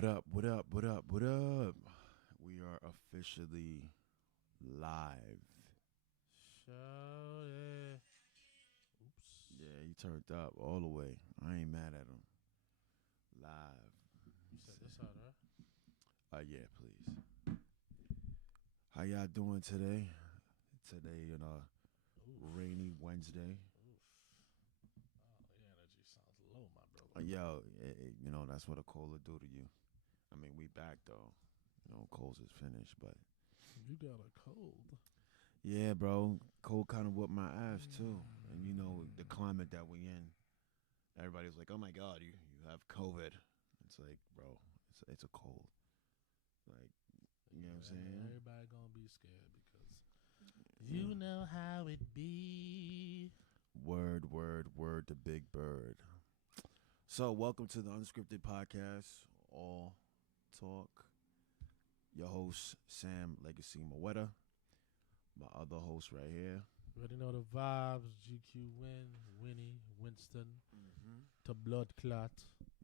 What up? What up? What up? What up? We are officially live. Shout it. Oops. Yeah, he turned up all the way. I ain't mad at him. Live. You set this out, right? Yeah, please. How y'all doing today? Today on a rainy Wednesday. Oof. Oh, your energy sounds low, my brother. That's what a cold will do to you. I mean, we back though. Coles is finished, but You got a cold. yeah, bro. Cold kind of whooped my ass too. And the climate that we in. Everybody's like, "Oh my God, you have COVID." It's like, bro, it's a cold. Like, you know what I'm saying? Everybody gonna be scared because you know how it be. Word to Big Bird. So, welcome to the UnScripted podcast, All Talk. Your host, Sam Legacy Moweta. My other host right here. You already know the vibes. GQ Win, Winnie, Winston, to Blood Clot.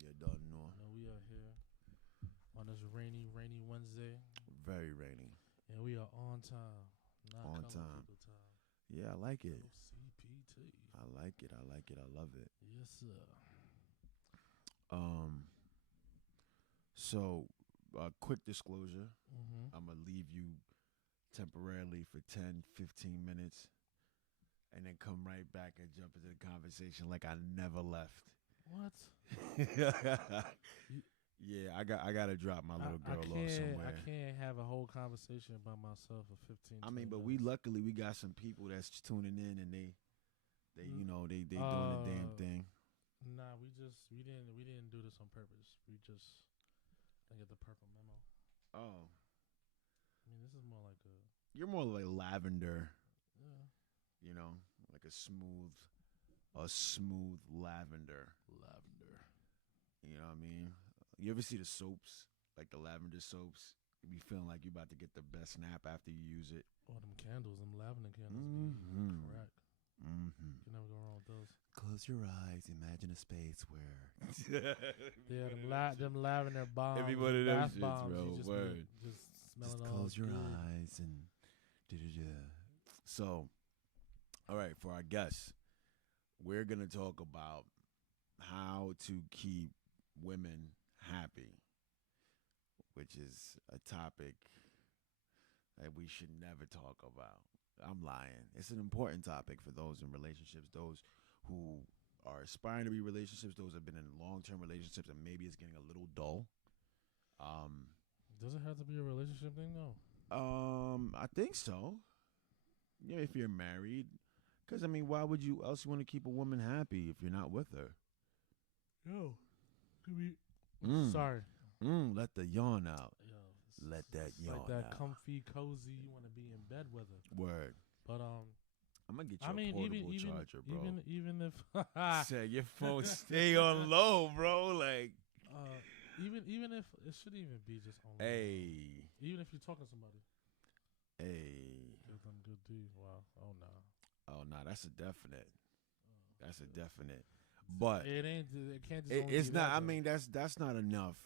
You done know. We are here on this rainy Wednesday. Very rainy. And we are on time. Not On color time. people time. Yeah, I like it. CPT. I like it. I love it. Yes, sir. So, quick disclosure. Mm-hmm. I'm going to leave you temporarily for 10, 15 minutes and then come right back and jump into the conversation like I never left. What? Yeah, I got to drop my little girl off somewhere. I can't have a whole conversation by myself for 15 I mean, but minutes. we got some people that's tuning in and they doing the damn thing. Nah, we didn't do this on purpose. We just didn't get the purple memo. Oh. I mean, this is more like a... You're more like lavender. Yeah. Like a smooth lavender. Lavender. You know what I mean? You ever see the soaps, like the lavender soaps? You be feeling like you about to get the best nap after you use it. Oh, them candles, them lavender candles Mm-hmm. be crack. Mm-hmm. You can never go wrong with those. Close your eyes. Imagine a space where. Yeah, them lavender bombs. Every one of them bath shits, bombs, bro. you just Word. Just smell Just it all close your good. eyes and. So, all right, for our guests, we're gonna talk about how to keep women happy, which is a topic that we should never talk about. I'm lying. It's an important topic for those in relationships, those who are aspiring to be relationships, those who have been in long-term relationships, and maybe it's getting a little dull. Does it have to be a relationship thing, though? I think so. Yeah, if you're married, because I mean, why would you else want to keep a woman happy if you're not with her? Yo, could be. Mm. Sorry. Let the yawn out. Yo, Let that yawn like that out. comfy, cozy. You want to be in bed with her. Word. But I'm gonna get you I a mean, portable even charger, bro. even if Say your phone stay on low, bro. Like, even if it shouldn't even be just on. hey, Even if you're talking to somebody. hey. Give them good D. Wow. Oh no. Oh no, that's a definite. That's a definite. But It ain't. It can't just. it's be not. that, I though. mean, that's not enough.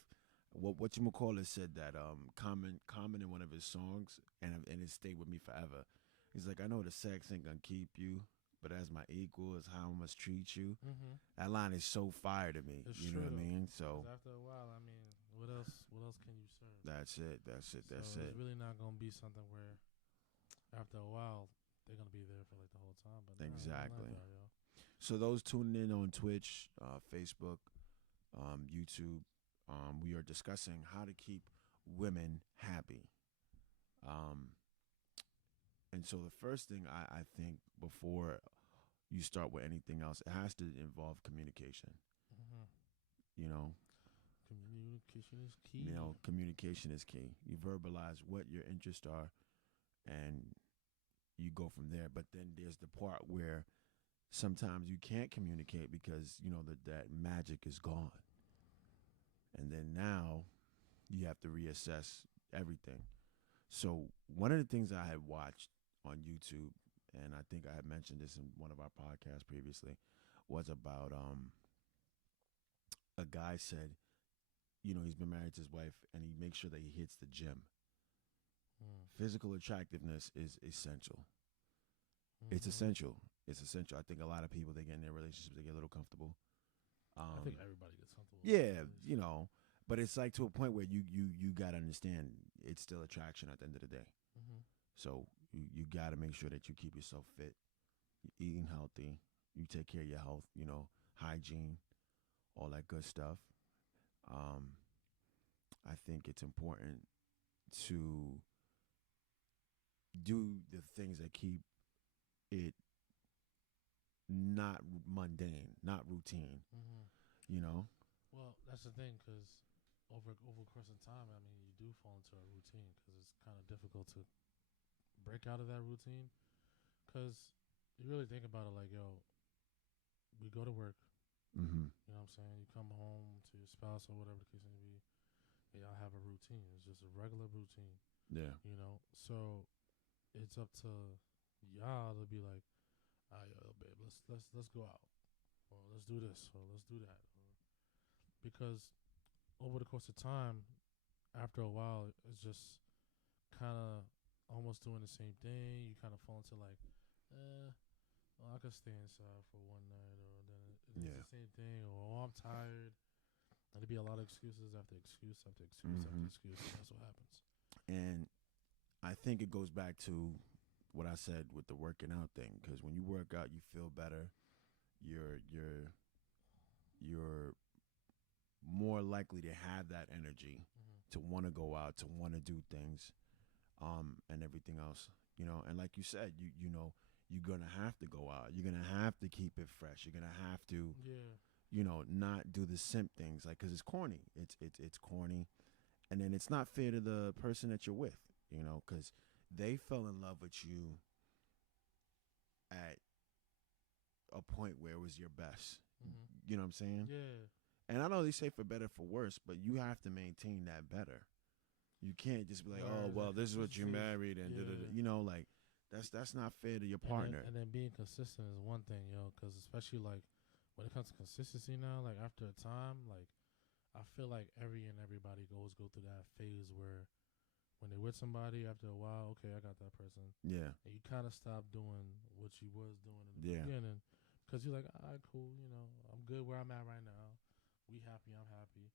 What you call it said that Common in one of his songs and it stayed with me forever. He's like, I know the sex ain't gonna keep you, but as my equal is how I must treat you. Mm-hmm. That line is so fire to me. It's you true, know what I though. mean? So After a while, I mean, what else can you serve? that's it. That's it. That's So it. It's really not gonna be something where, after a while, they're gonna be there for like the whole time. But Exactly. Nah, yo. So those tuning in on Twitch, Facebook, YouTube, we are discussing how to keep women happy. And so the first thing I think before you start with anything else, it has to involve communication. Mm-hmm. You know, Communication is key. Communication is key. You verbalize what your interests are, and you go from there. But then there's the part where sometimes you can't communicate because that magic is gone, and then now you have to reassess everything. So one of the things I had watched on YouTube, and I think I had mentioned this in one of our podcasts previously, was about a guy said he's been married to his wife, and he makes sure that he hits the gym. Mm. Physical attractiveness is essential. Mm-hmm. It's essential. It's essential. I think a lot of people, they get in their relationships, they get a little comfortable. I think everybody gets comfortable. Yeah, but it's like to a point where you got to understand it's still attraction at the end of the day. Mm-hmm. So you got to make sure that you keep yourself fit, eating healthy, you take care of your health, hygiene, all that good stuff. I think it's important to do the things that keep it not mundane, not routine. Mm-hmm. Well, that's the thing, because over the course of time, I mean, you do fall into a routine because it's kind of difficult to break out of that routine. Because you really think about it, like, yo, we go to work. Mm-hmm. You know what I'm saying? You come home to your spouse or whatever the case may be. Y'all have a routine. It's just a regular routine. Yeah. So it's up to y'all to be like, all right, yo, babe, let's go out, or let's do this, or let's do that, because over the course of time, after a while, it's just kind of almost doing the same thing. You kind of fall into like, well, I could stay inside for one night, or then it's the same thing, or I'm tired. And there'd be a lot of excuses after excuse after excuse after excuse. And that's what happens. And I think it goes back to what I said with the working out thing, because when you work out, you feel better. You're more likely to have that energy to want to go out, to want to do things, and everything else. And like you said, you're gonna have to go out. You're gonna have to keep it fresh. You're gonna have to, not do the simp things, like, because it's corny. It's corny, and then it's not fair to the person that you're with. Because they fell in love with you at a point where it was your best. Mm-hmm. You know what I'm saying? Yeah. And I know they say for better, for worse, but you have to maintain that better. You can't just be like, oh, well, this is what you married, and like that's not fair to your partner. And then being consistent is one thing, because especially like when it comes to consistency now, like after a time, like I feel like everybody go through that phase where when they're with somebody, after a while, okay, I got that person. Yeah. And you kind of stop doing what you was doing in the beginning, because you're like, all right, cool, I'm good where I'm at right now. We happy, I'm happy.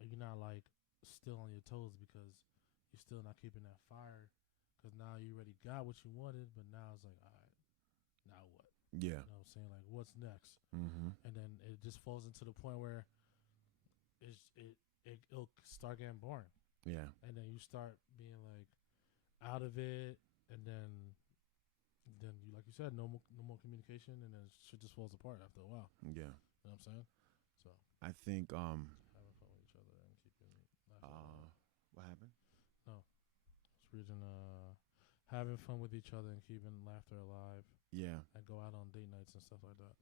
And you're not like still on your toes because you're still not keeping that fire, because now you already got what you wanted, but now it's like, all right, now what? Yeah. You know what I'm saying? Like, what's next? Mm-hmm. And then it just falls into the point where it'll start getting boring. Yeah. And then you start being like out of it, and then you, like you said, no more communication, and then shit just falls apart after a while. Yeah. You know what I'm saying? So I think having fun with each other and keeping what happened? No. It's reading having fun with each other and keeping laughter alive. Yeah. And go out on date nights and stuff like that.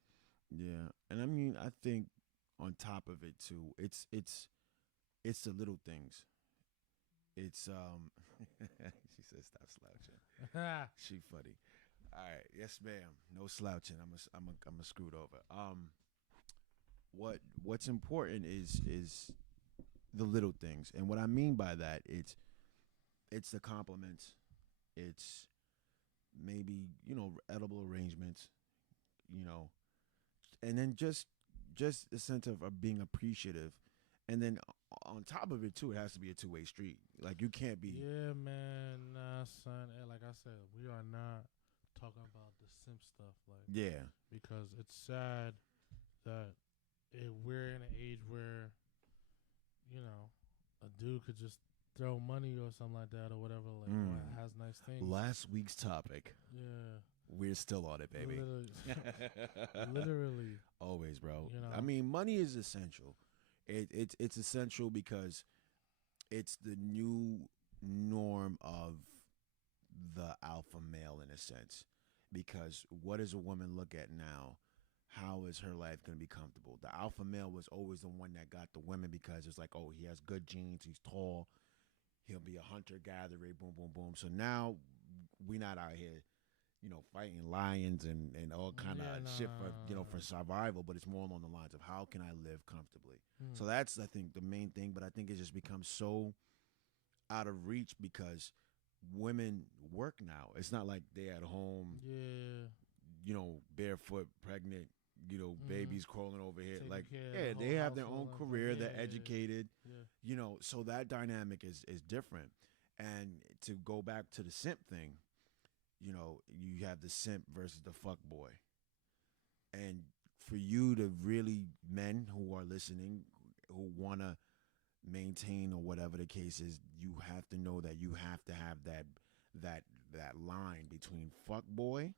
Yeah. And I mean, I think on top of it too, it's the little things. It's she said stop slouching. She funny. All right, yes ma'am. No slouching. I'm a screwed over. What's important is the little things, and what I mean by that, it's the compliments. It's maybe edible arrangements, and then just a sense of being appreciative, and then on top of it too, it has to be a two-way street. Like, you can't be. Yeah, man. Nah, son. And like I said, we are not talking about the simp stuff. Like, Yeah. Because it's sad that we're in an age where, a dude could just throw money or something like that or whatever. Like, has nice things. Last week's topic. Yeah. We're still on it, baby. Literally. Always, bro. I mean, money is essential. It's essential because it's the new norm of the alpha male, in a sense. Because what does a woman look at now? How is her life going to be comfortable? The alpha male was always the one that got the women, because it's like, oh, he has good genes, he's tall, he'll be a hunter-gatherer, boom, boom, boom. So now we not out here fighting lions and all kind of shit for for nah. survival, but it's more along the lines of how can I live comfortably. Mm. So that's, I think, the main thing. But I think it just becomes so out of reach because women work now. It's not like they at home, barefoot, pregnant, babies crawling over here. Taking Like, care of yeah, the they whole have their own household, career. like, They're educated. Yeah. So that dynamic is different. And to go back to the simp thing, you have the simp versus the fuck boy. And for you to really, men who are listening, who want to maintain or whatever the case is, you have to know that you have to have that line between fuck boy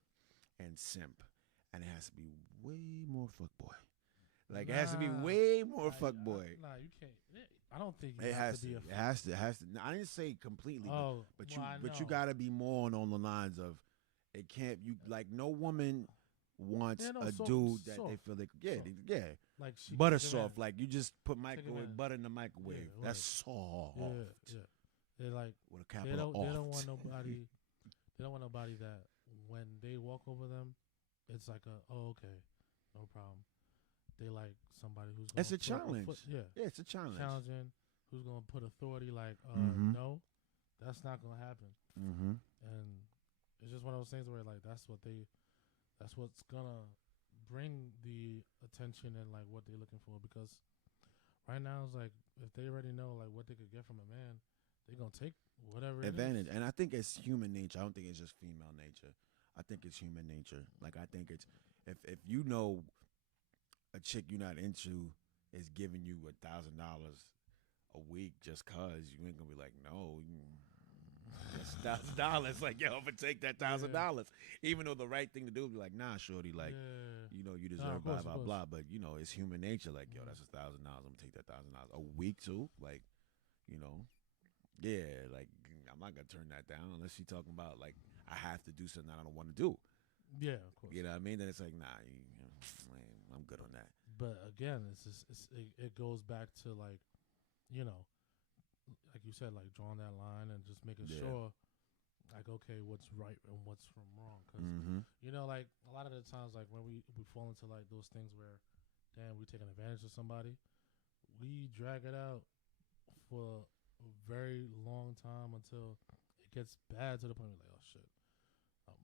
and simp. And it has to be way more fuck boy. Like, it has to be way more fuck boy. Nah, you can't. I don't think It has to. It has to. It has to. I didn't say completely, but you got to be more on the lines of it can't. You like no woman wants a dude that they feel like like butter soft. Like you just put microwave butter in the microwave. That's soft. Yeah. They're like with a capital they don't want nobody. They don't want nobody that when they walk over them, it's like okay, no problem. They like somebody who's gonna it's a challenge. It's a challenge. Challenging. Who's gonna put authority like no, that's not gonna happen. And it's just one of those things where like that's what's gonna bring the attention and like what they're looking for, because right now it's like if they already know like what they could get from a man, they're gonna take whatever advantage. it is. And I think it's human nature. I don't think it's just female nature. I think it's human nature. Like I think it's if you know a chick you're not into is giving you $1,000 a week just cause, you ain't gonna be like, no, it's $1,000. Like, yo, I'm gonna take that $1,000. Even though the right thing to do would be like, nah, shorty, like, you deserve blah blah blah. But it's human nature. Like, yo, that's $1,000. I'm gonna take that $1,000 a week too. Like, like I'm not gonna turn that down unless she's talking about like I have to do something I don't want to do. Yeah, of course. You know what I mean? Then it's like, nah, I'm good on that. But again, it goes back to like, like you said, like drawing that line and just making sure, like, okay, what's right and what's from wrong. Because, like a lot of the times, like when we fall into like those things where, damn, we taking advantage of somebody, we drag it out for a very long time until it gets bad to the point where like, oh shit,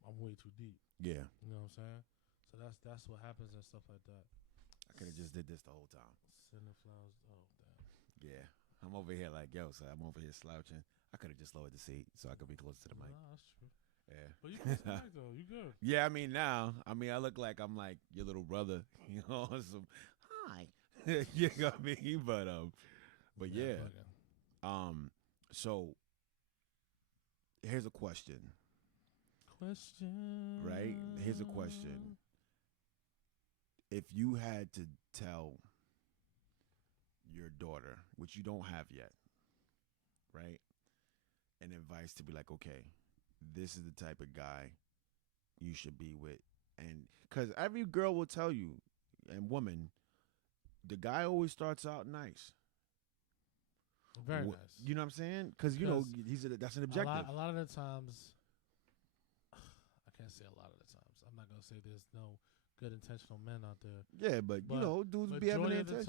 I'm way too deep. Yeah. You know what I'm saying? So that's what happens and stuff like that. I could have just did this the whole time. Sending flowers. Oh, damn. Yeah. I'm over here like, yo, so I'm over here slouching. I could have just lowered the seat so I could be closer to the mic. Nah, that's true. Yeah. But you can sit back, though. You good. Yeah, I mean, now, I look like I'm like your little brother. Some, hi. You know what I mean? But yeah. So, here's a question. Right? Here's a question. If you had to tell your daughter, which you don't have yet, right, and advice to be like, okay, this is the type of guy you should be with, and because every girl will tell you, and woman, the guy always starts out nice. Very nice. You know what I'm saying? Because that's an objective. A lot of the times, I can't say a lot of the times. I'm not gonna say there's no good intentional men out there. Yeah, but dudes be having intentions.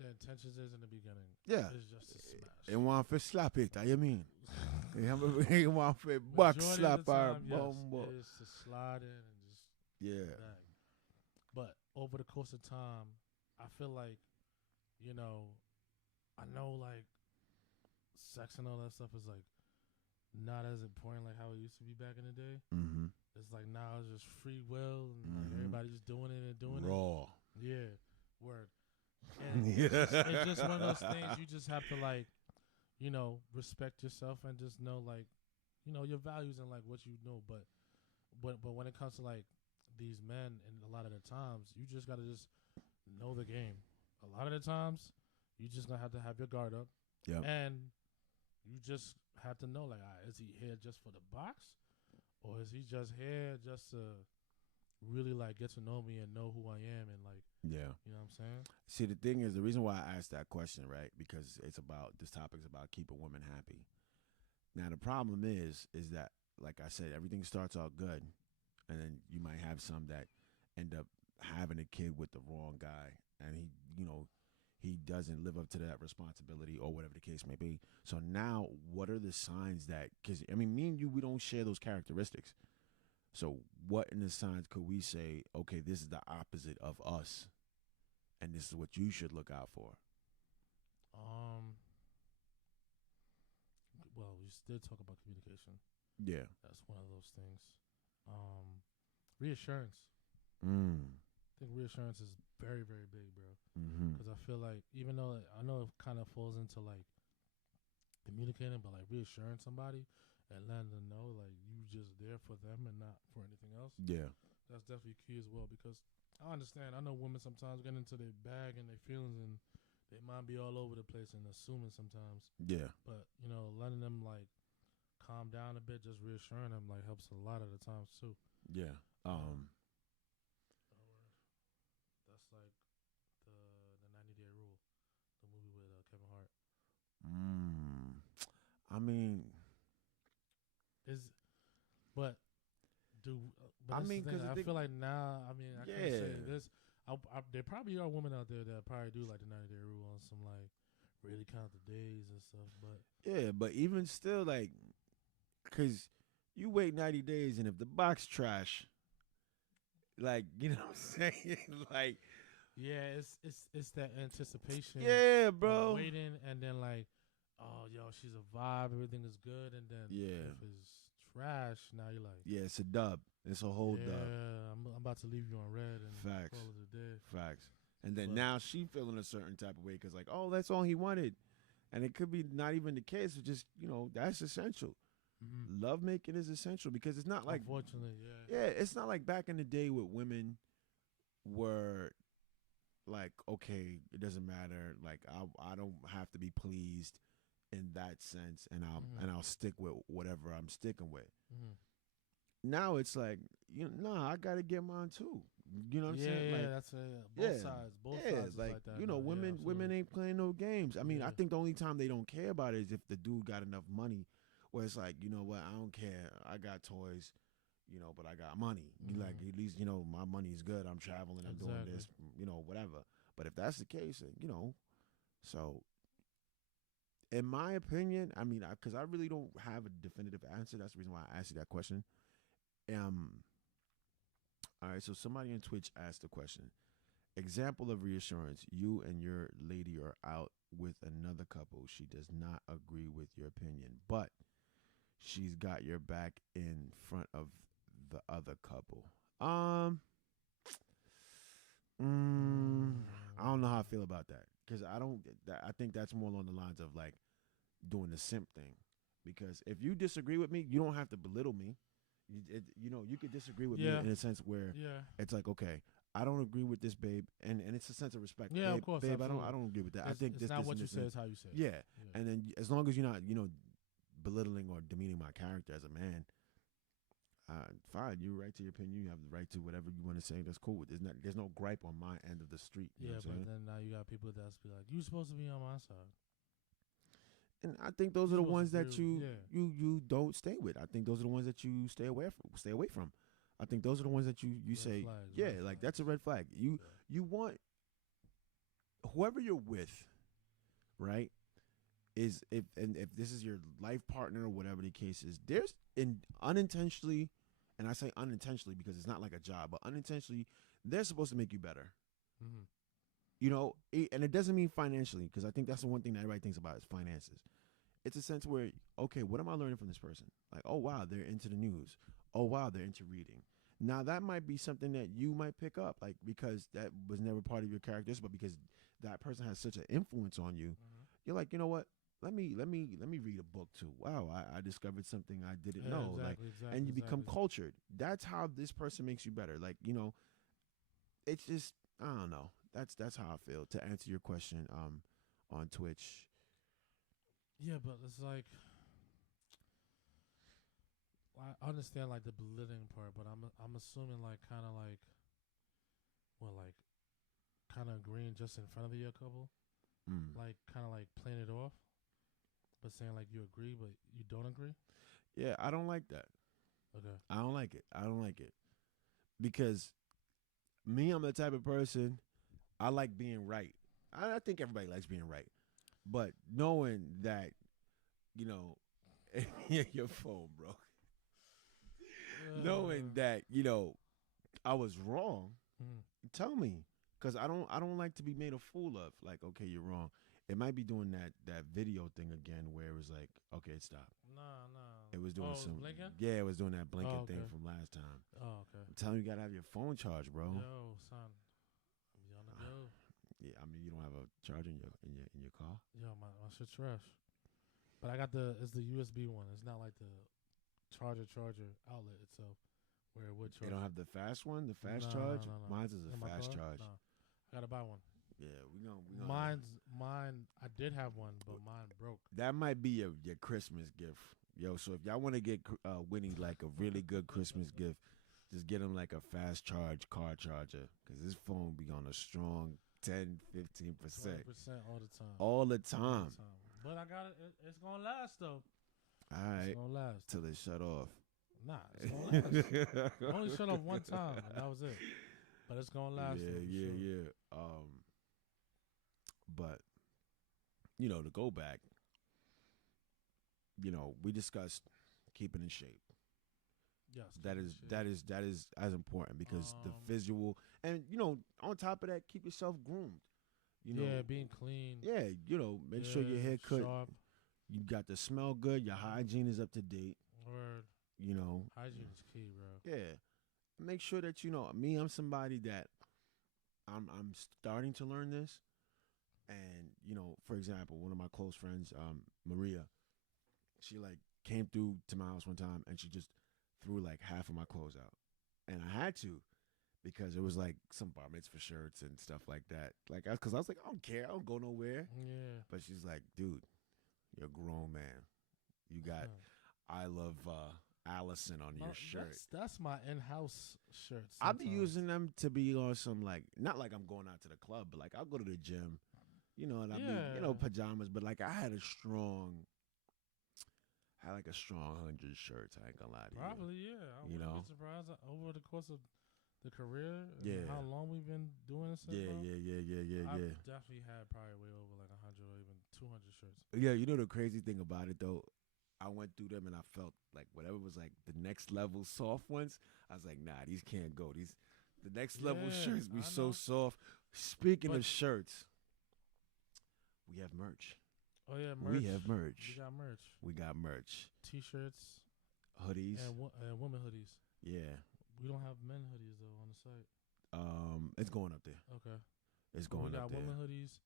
The intentions is in the beginning. Yeah. It's just to smash. And want to slap it, I mean. He want to butt slap our bum. Is to slide in and just bang. But over the course of time, I feel like, I know like sex and all that stuff is like not as important like how it used to be back in the day. Mm-hmm. It's like now it's just free will and like everybody's just doing it and doing raw. it. Yeah, word. And it's just one of those things you just have to like, respect yourself and just know like, your values and like what you know. But when it comes to like these men and a lot of the times, you just gotta just know the game. A lot of the times, you just gonna have to have your guard up. Yep. And you just have to know like, is he here just for the box, or is he just here just to really like get to know me and know who I am and like, you know what I'm saying? See, the thing is, the reason why I asked that question, right? Because this topic's about keeping women happy. Now the problem is that like I said, everything starts out good, and then you might have some that end up having a kid with the wrong guy, and he doesn't live up to that responsibility or whatever the case may be. So now, what are the signs that? Because I mean, me and you, we don't share those characteristics. So what in the signs could we say? Okay, this is the opposite of us, and this is what you should look out for. Well, we did talk about communication. Yeah. That's one of those things. Reassurance. I think reassurance is very, very big, bro. Because I feel like, even though I know it kind of falls into like communicating, but like reassuring somebody and letting them know like you just there for them and not for anything else. Yeah. That's definitely key as well, because I understand. I know women sometimes get into their bag and their feelings, and they might be all over the place and assuming sometimes. Yeah. But letting them like calm down a bit, just reassuring them like helps a lot of the times too. Yeah. That's like the 90-day rule, the movie with Kevin Hart. I mean, but I mean, because I feel like now, I mean, I can't say this. There probably are women out there that probably do like the 90-day rule on some like really count the days and stuff. But yeah, but even still, like, because you wait 90 days, and if the box trash, like, you know what I'm saying, like, yeah, it's that anticipation. Yeah, bro. Waiting, and then like, oh, yo, she's a vibe, everything is good, and then if it's trash, now you're like, yeah, it's a dub. It's a whole dub. Yeah, I'm about to leave you on red and Facts. call it a day. Facts. And then now she feeling a certain type of way because like, oh, that's all he wanted, and it could be not even the case. It's just that's essential. Love making is essential because it's not like, unfortunately, it's not like back in the day with women were like, okay, it doesn't matter. Like I don't have to be pleased in that sense, and I'll stick with whatever I'm sticking with. Now it's like, I gotta get mine too. You know what I'm saying? Yeah, like, that's both sides. Both sides like that. Women ain't playing no games. I mean, I think the only time they don't care about it is if the dude got enough money, where it's like, you know what, I don't care. I got toys, but I got money. Like, at least, my money's good. I'm traveling. I'm doing this, whatever. But if that's the case, then, so in my opinion, I mean, because I really don't have a definitive answer. That's the reason why I asked you that question. All right, so somebody on Twitch asked a question. Example of reassurance. You and your lady are out with another couple. She does not agree with your opinion, but she's got your back in front of the other couple. I don't know how I feel about that, because I think that's more along the lines of like doing the simp thing. Because if you disagree with me, you don't have to belittle me. You could disagree with me in a sense where it's like, okay, I don't agree with this, babe, and it's a sense of respect. Yeah, babe, of course, babe, absolutely. I don't agree with that. I think it's this, not this, what and you this, say, and it's how you say it. yeah. And then as long as you're not, belittling or demeaning my character as a man, fine. You're right to your opinion. You have the right to whatever you want to say. That's cool. There's no gripe on my end of the street. You know what I'm saying? Then now you got people that's be like, you supposed to be on my side. And I think those are the ones that you don't stay with. I think those are the ones that you stay away from. I think those are the ones that you say, flags. That's a red flag. You want whoever you're with, right? If this is your life partner or whatever the case is, there's unintentionally, and I say unintentionally because it's not like a job, but unintentionally, they're supposed to make you better. And it doesn't mean financially, because I think that's the one thing that everybody thinks about is finances. It's a sense where, okay, what am I learning from this person? Like, oh, wow, they're into the news. Oh, wow, they're into reading. Now, that might be something that you might pick up, like, because that was never part of your characters, but because that person has such an influence on you, you're like, you know what? Let me read a book too. Wow, I discovered something I didn't know. And you become cultured. That's how this person makes you better. Like, it's just, I don't know. That's how I feel, to answer your question on Twitch. Yeah, but it's like, I understand like the belittling part, but I'm assuming like kind of like, kind of agreeing just in front of the couple, like kind of like playing it off, but saying like you agree but you don't agree. Yeah, I don't like that. Okay. I don't like it. I don't like it because me, I'm the type of person I like being right. I think everybody likes being right, but knowing that you know your phone, bro. Knowing that I was wrong, mm, tell me, because I don't like to be made a fool of. Like, okay, you're wrong. It might be doing that video thing again where it was like, okay, stop. nah, nah. It was doing Oh, it was some, blinking. yeah, it was doing that blinking Oh, thing okay. from last time. Oh, okay. I'm telling you, you gotta have your phone charged, bro. Yo, son, you on the go? Yeah, I mean, you don't have a charger in your car. Yo, my shit's trash. But I got it's the USB one. It's not like the charger outlet itself where it would They charge. don't have the fast one, the fast No, charge. no, no, no. Mine's is a In my fast car? charge. No. I gotta buy one. Yeah, we gonna. Mine. I did have one, but mine broke. That might be your Christmas gift, yo. So if y'all want to get Winnie like a really good Christmas gift, just get him like a fast charge car charger, because his phone be on a strong 10, 15%. 20% all the time. All the All time. the time. But I got it. It's gonna last though. All It's right, gonna last. till it shut off. Nah, it's gonna last. I only shut off one time, and that was it. But it's gonna last. Yeah, though, for yeah, sure. yeah. But to go back, we discussed keeping in shape. Yes. That keep is it shit. that is as important, because the Um, visual, and on top of that, keep yourself groomed. Yeah, being clean. Yeah, make sure your Yeah, haircut, sharp. you got to smell good, your hygiene is up to date. Word. You know, Hygiene is key, bro. yeah. Make sure that me. I'm somebody that I'm starting to learn this, and for example, one of my close friends, Maria, she like came through to my house one time and she just threw like half of my clothes out, and I had to, because it was like some bar mitzvah shirts and stuff like that. Like, because I was like, I don't care, I don't go nowhere. Yeah. But she's like, dude, you're a grown man. You got I love Allison on your shirt. That's my in-house shirt. I'll be sometimes. using them to be on some, like, not like I'm going out to the club, but like I'll go to the gym, and I'll be pajamas. But like I had like a strong 100 shirts. I ain't gonna lie to you. Probably, yeah. I You wouldn't know? be surprised over the course of the career and Yeah. how long we've been doing this. Yeah. I've definitely had probably way over like 100 or even 200 shirts. Yeah, the crazy thing about it though, I went through them and I felt like whatever was like the next level soft ones, I was like, nah, these can't go. The next level Yeah, shirts be I so know. soft. Speaking But- of shirts, we have merch. Oh yeah, merch. We have merch. We got merch. We got merch. T-shirts Hoodies. and women hoodies. Yeah. We don't have men hoodies though on the site. It's going up there. Okay. It's We going got up there. women hoodies,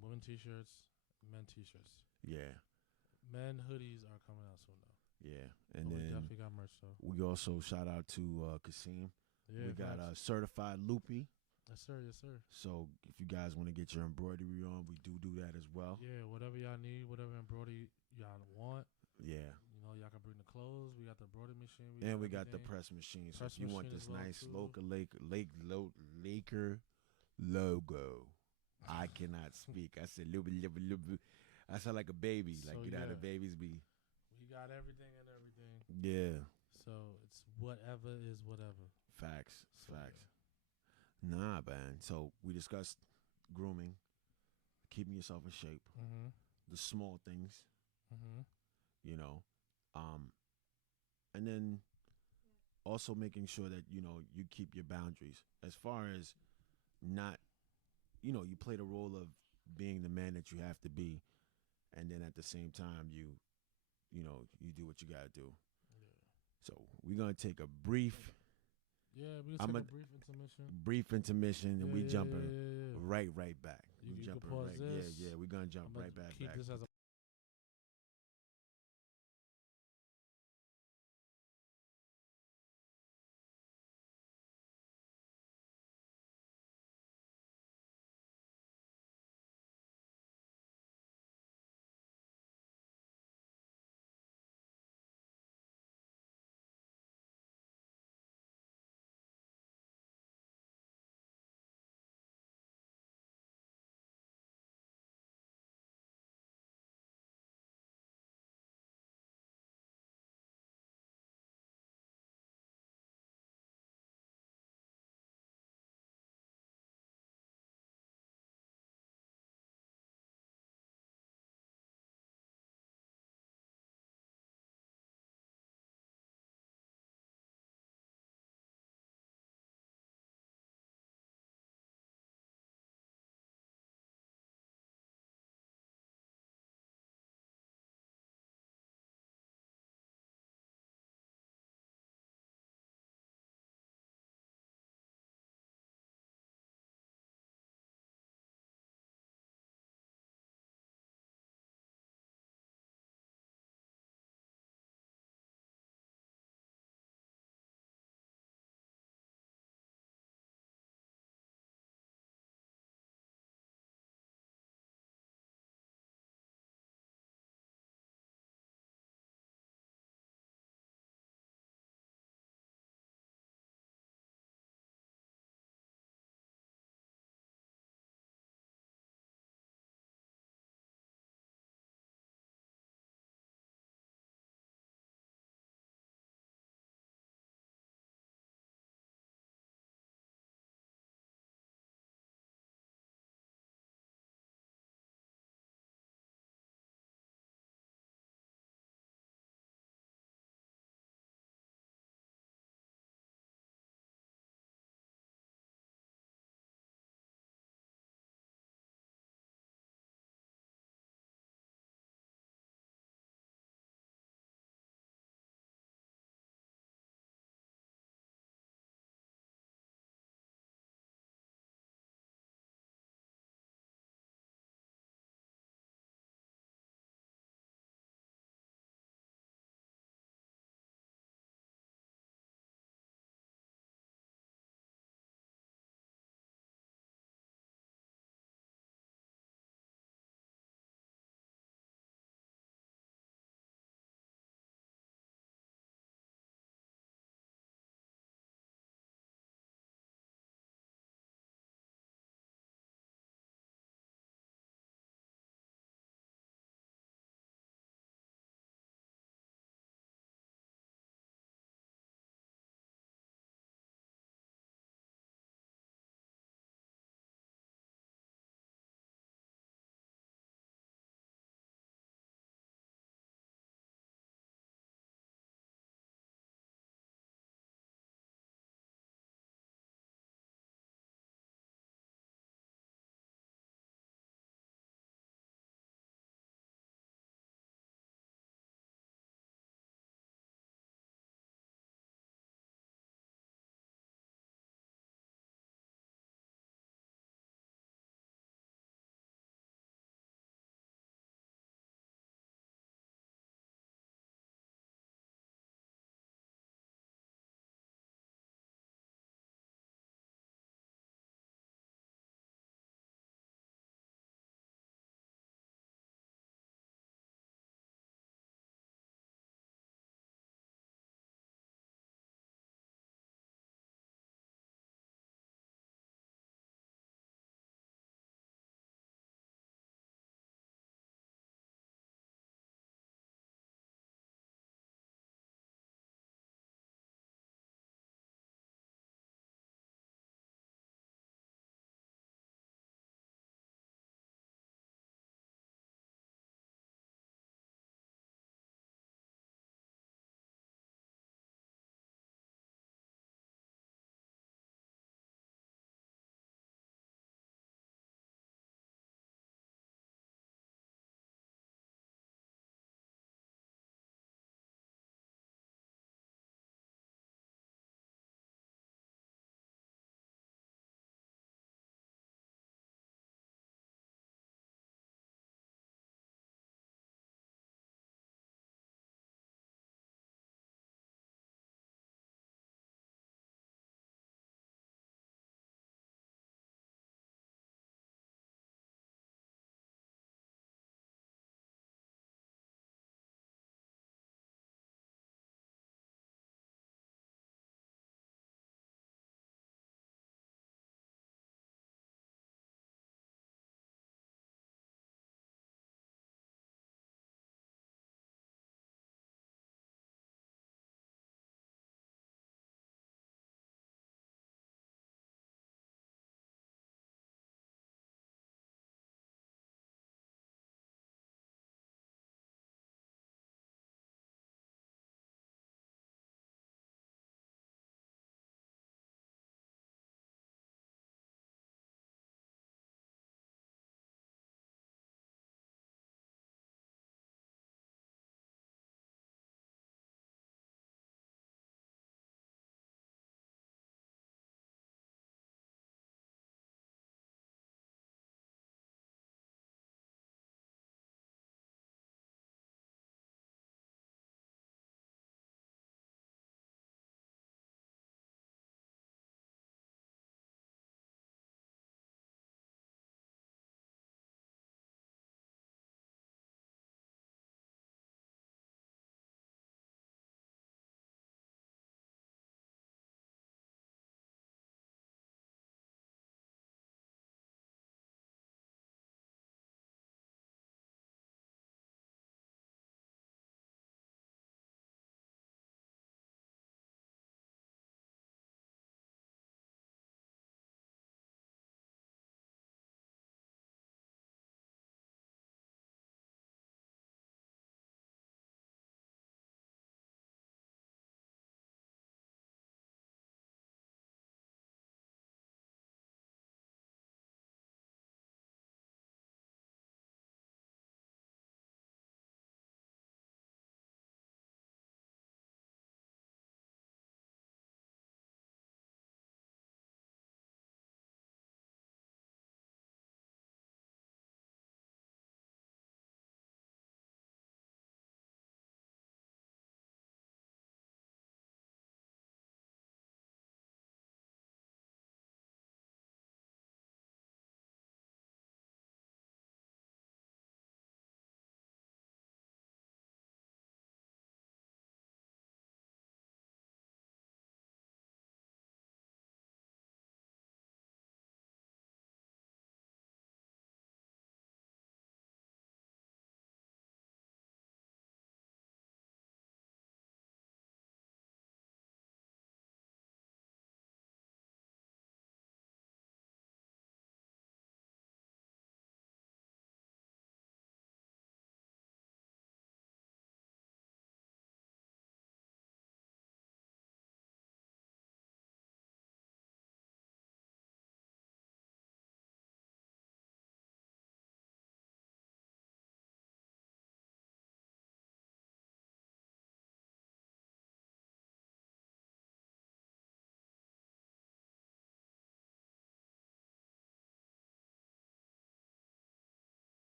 women T-shirts, men T-shirts. Yeah. Men hoodies are coming out soon though. Yeah. But And we then definitely got merch though. we also shout out to Kasim. Yeah, We got facts. certified loopy. Yes sir, yes sir. So if you guys want to get your embroidery on, we do that as well. Yeah, whatever y'all need, whatever embroidery y'all want. Yeah. Y'all can bring the clothes. We got the embroidery machine. And we got the everything. press machine. So Press if you want machine this as well, nice too. local Laker logo, I cannot speak. I said lubby. I sound like a baby. Like, So, you know how the yeah. babies be. We got everything and everything. Yeah. So it's whatever is whatever. Facts. So, Facts. Nah, man. So we discussed grooming, keeping yourself in shape, Mm-hmm. the small things, Mm-hmm. and then also making sure that you keep your boundaries, as far as not, you play the role of being the man that you have to be, and then at the same time you do what you got to do. Yeah. So we're gonna take a brief Yeah, we I'm can a- take a brief intermission. intermission, and we jumping Yeah. right back. You We can jumping pause right. this. Yeah, we're gonna jump I'ma right back. keep this as a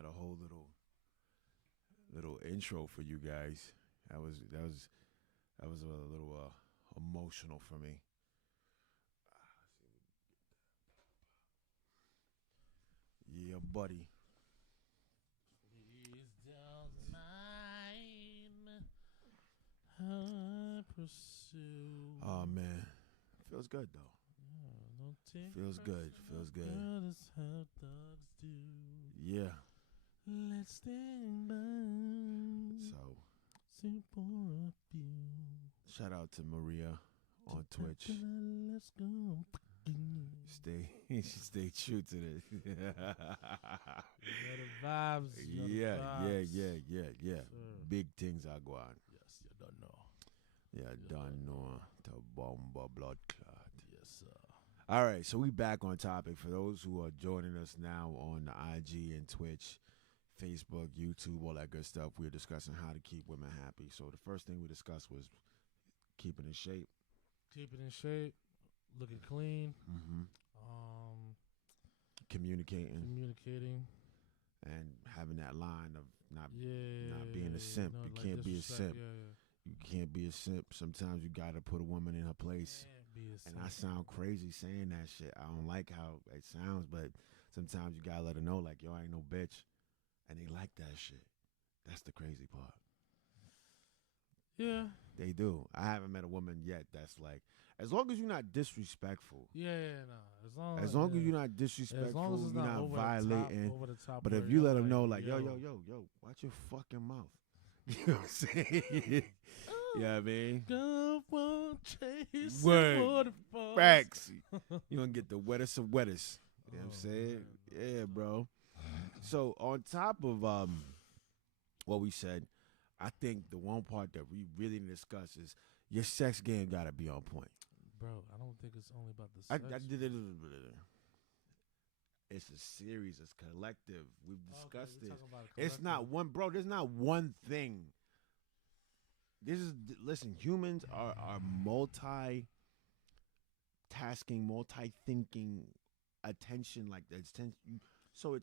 had a whole little intro for you guys. That was a little emotional for me. Yeah, buddy. Please don't mind I pursue. Oh man, feels good though. Don't take Feels good. Feels good. That's how dogs do. Yeah. Let's stand by. So Sing for a few. shout out to Maria on Twitch. Let's go. Stay true to this. You know the vibes. You know the Yeah. vibes. Sir. Big things are going on. Yes, you don't know. Yeah, You don't know the bomba blood clot. Yes, sir. All right, so we back on topic. For those who are joining us now on the IG and Twitch, Facebook, YouTube, all that good stuff, we're discussing how to keep women happy. So the first thing we discussed was keeping in shape. Keep it in shape. Looking clean. Mm-hmm. Communicating. And having that line of not being a simp. No, You like can't be a simp. Yeah. You can't be a simp. Sometimes you got to put a woman in her place. Can't be a And simp. I sound crazy saying that shit. I don't like how it sounds, but sometimes you got to let her know, like, yo, I ain't no bitch. And they like that shit. That's the crazy part. Yeah. They do. I haven't met a woman yet that's like, as long as you're not disrespectful. Yeah, no. As long as you're not disrespectful, as long as it's you're not not over violating. over the top. But if you let them know, like, yo, watch your fucking mouth. You know what I'm saying? You know what I mean? Go on, chase Word. waterfalls. Facts. You're going to get the wettest of wettest. You know what I'm saying? Man. Yeah, bro. So on top of what we said, I think the one part that we really need to discuss is your sex game got to be on point. Bro, I don't think it's only about the sex. It's a series. It's collective. We've discussed we're this. talking about a It's not one, bro. There's not one thing. Listen, humans are multi-tasking, multi-thinking, attention, like that. So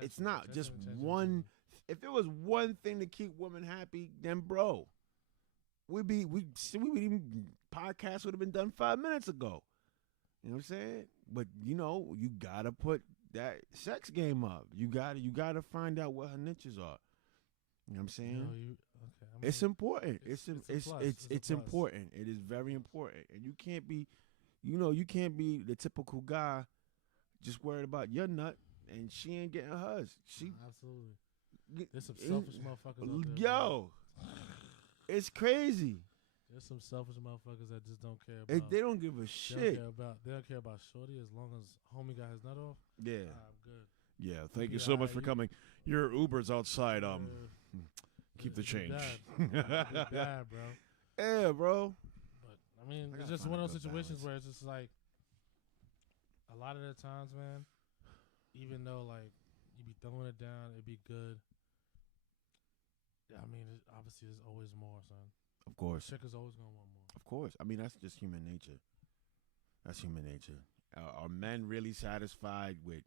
it's not just one. If it was one thing to keep women happy, then bro, we podcast would have been done 5 minutes ago. You know what I'm saying? But you gotta put that sex game up. You gotta find out what her niches are. You know what I'm saying? It's important. It's important. It is very important. And you can't be the typical guy just worried about your nut and she ain't getting hers. Absolutely. There's some selfish motherfuckers out there. Yo, it's crazy. There's some selfish motherfuckers that just don't care about. They don't give a shit. They don't care about shorty as long as homie got his nut off. Yeah. I'm good. Yeah. Thank you so much for coming. Your Uber's outside. Keep the change. Bad, bro. Yeah, bro. But I mean, it's just one of those situations where it's just like a lot of the times, man. Even though like you be throwing it down, it'd be good. I mean, obviously, there's always more, son. Of course. Chick is always gonna want more. Of course. I mean, that's just human nature. That's human nature. Are men really satisfied with?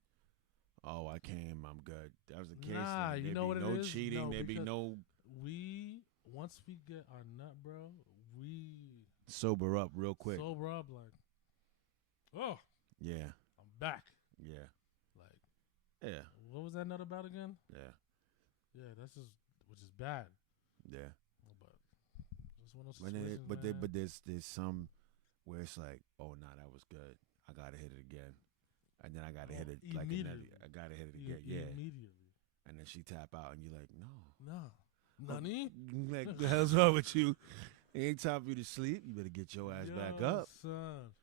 Oh, I came. I'm good. That was the case. Nah, you know what it is? No cheating. Maybe no. Once we get our nut, bro, we sober up real quick. Sober up, like, oh, yeah, I'm back. Yeah, like, yeah. What was that nut about again? Yeah, that's just which is bad. Yeah, but just one of those situations, but there's some where it's like, oh, nah, that was good. I gotta hit it again, and then I gotta hit it like another. I gotta hit it again. Yeah, immediately. And then she tap out, and you're like, no. Nani? Like, what the hell's wrong with you? It ain't time for you to sleep. You better get your ass back up. Son.